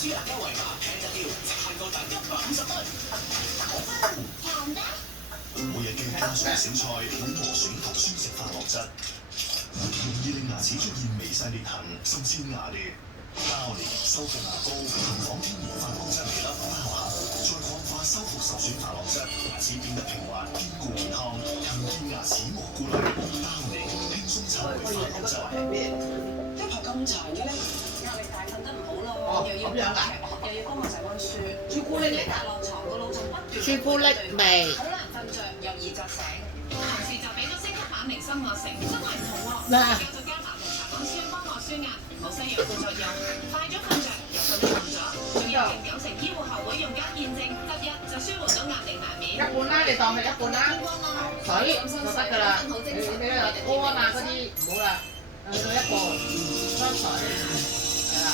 舒達優惠碼平得掉，即限購達150蚊。平咩？每日嘅家常小菜會磨損同酸性化學質，容易令牙齒出現微細裂痕，甚至牙裂。包年修復牙膏含仿天然化學質微粒包含，再礦化修復受損化學質，牙齒變得平滑、堅固健康，強健牙齒無顧慮。包年輕鬆抽回化學質。一排咁長嘅咧，壓力大瞓得唔好咯，又要咁樣㗎，又要幫我仔溫書，朱古力嚟㗎，落床個腦就不斷朱古力味。好難瞓着，又易扎醒。同事就俾咗升級版明心愛成，真係唔同喎。嗱就加麻同茶講酸幫我舒壓，冇西藥副作用，快咗瞓着，又瞓得冧咗，仲有勁90%醫護學會用家驗證，得一就舒緩到壓力難免。一半啦，你當係一半啦，水就得㗎啦。你話乾啊嗰啲唔好啦，去到一半，乾水係啦，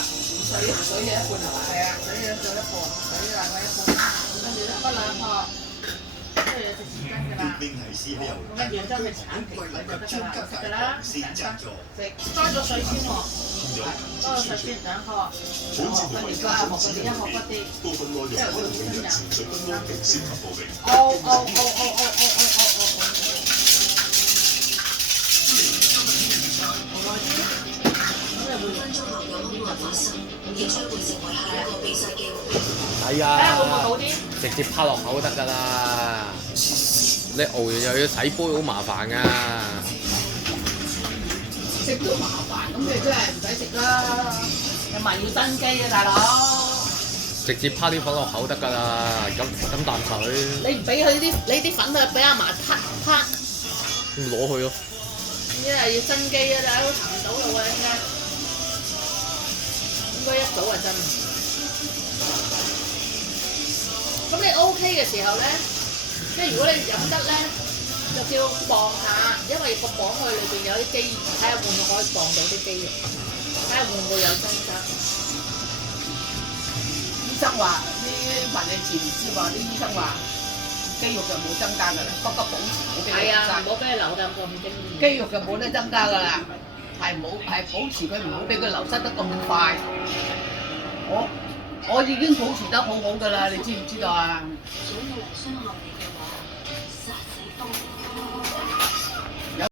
水嘅一半係嘛？係啊，水嘅做一半，水大概一半，跟住咧不兩殼，跟住有隻匙羹㗎啦。冰係師兄，跟住將佢剷平佢就得㗎啦，食㗎啦，先製作。食多咗水先喎，多咗水先兩殼，跟住再學嗰啲一殼嗰啲，部分內容可能令人情緒不安並適合暴力。係啊，直接拋落口得㗎啦。你熬完又要洗杯，好麻煩㗎。食都麻煩，咁你真係唔使食啦，又咪要增肌啊大佬！直接拋啲粉落口得㗎啦，咁啖水。你唔俾佢啲，你啲粉啊俾阿嫲啪啪，咁攞去咯。因為要增肌啊，大佬行唔到路啊應該一早啊真。咁你 OK 嘅時候咧，即係如果你飲得咧，就叫磅下，因為個磅佢裏邊有啲肌，睇下會唔會可以磅到啲肌肉，睇下會唔會有增加。醫生話啲物理治療師話啲醫生話肌肉就冇增加㗎啦，不過保持好肌肉係啊，增唔好俾佢流咁經驗。肌肉就冇得增加㗎啦，係保持佢唔好俾佢流失得咁快。我已經保持得好好㗎啦，你知唔知道啊？想要嚟傷害你嘅話，殺死風。